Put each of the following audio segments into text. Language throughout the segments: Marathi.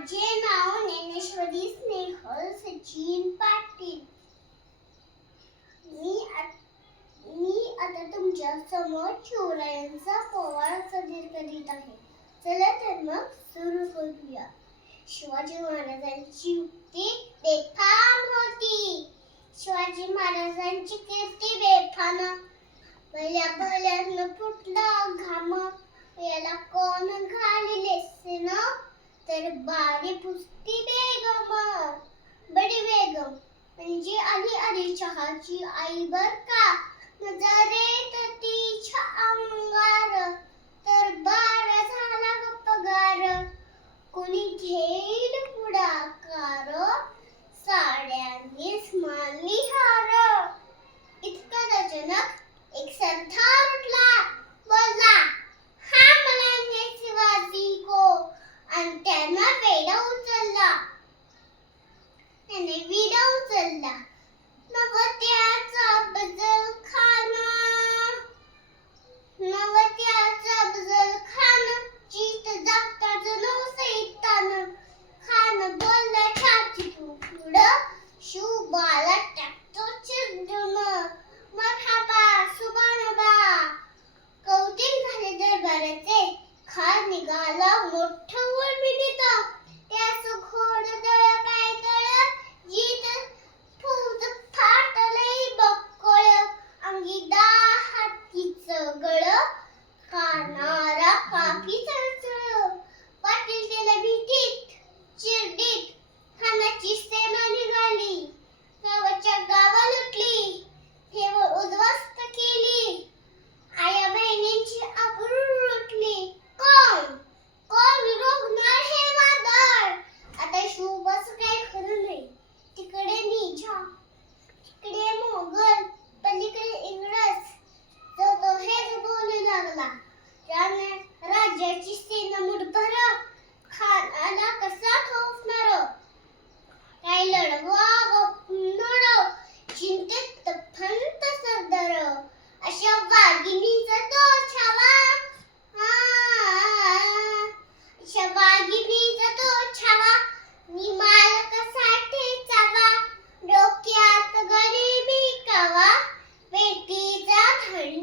माझे नाव ज्ञानेश्वरी स्नेहल सचिन पाटील. मी मी आता तुमच्यासमोर शिवरायांचा पोवाडा सादर करीत आहे. चला तर मग सुरू करूया. शिवाजी महाराजांची युक्ती बेफाम होती. शिवाजी महाराजांची कीर्ती बेफाम. भल्या भल्यानं फुटला घाम. याला कोण घालले सेन तर बारी पुसती बेगम. बडी बेगम म्हणजे आली आली चहाची आई बर का? नजरेत ती पुढं शुबाला टाकतो चिरडून मरहाबा सुबानबा कौतिक झाले दरबाराचे खान निघाला मोठं वळविणीत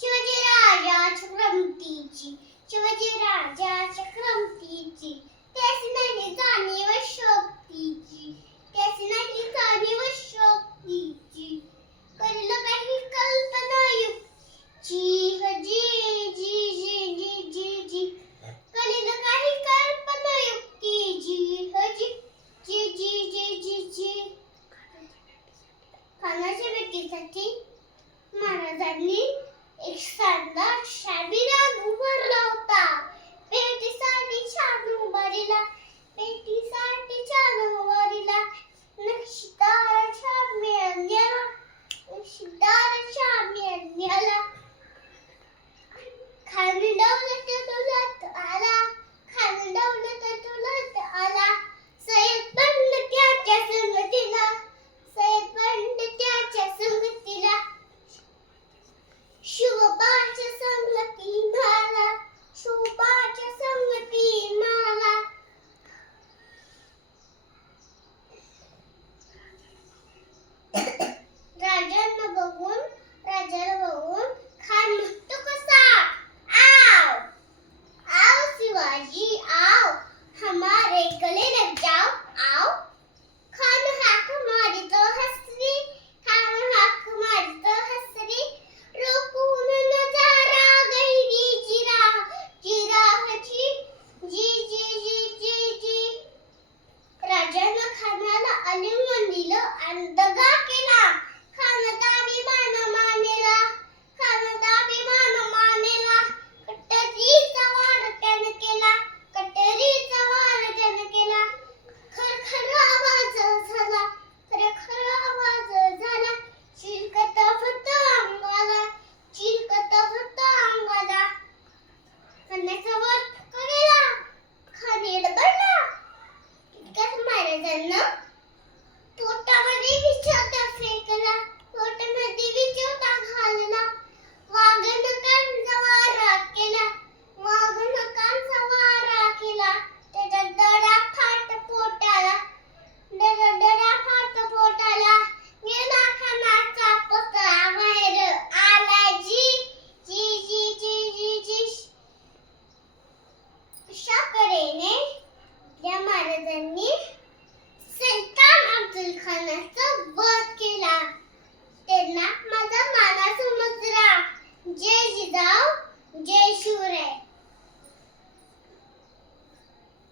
शिवाजी राजा चक्रमतीची शिवाजी राजा चक्रमतीची त्याची नाही जाणीव शक्तीची त्याची नाही जाणीव शक्तीची. करील काही कल्पना युक्ती? हजी जी जी जी जी जी. करील काही कल्पना युक्ती? जी हजी जी जी जी जी जी. खानाच्या भेटीसाठी महाराजांनी eksenler şerbiren umarlarda.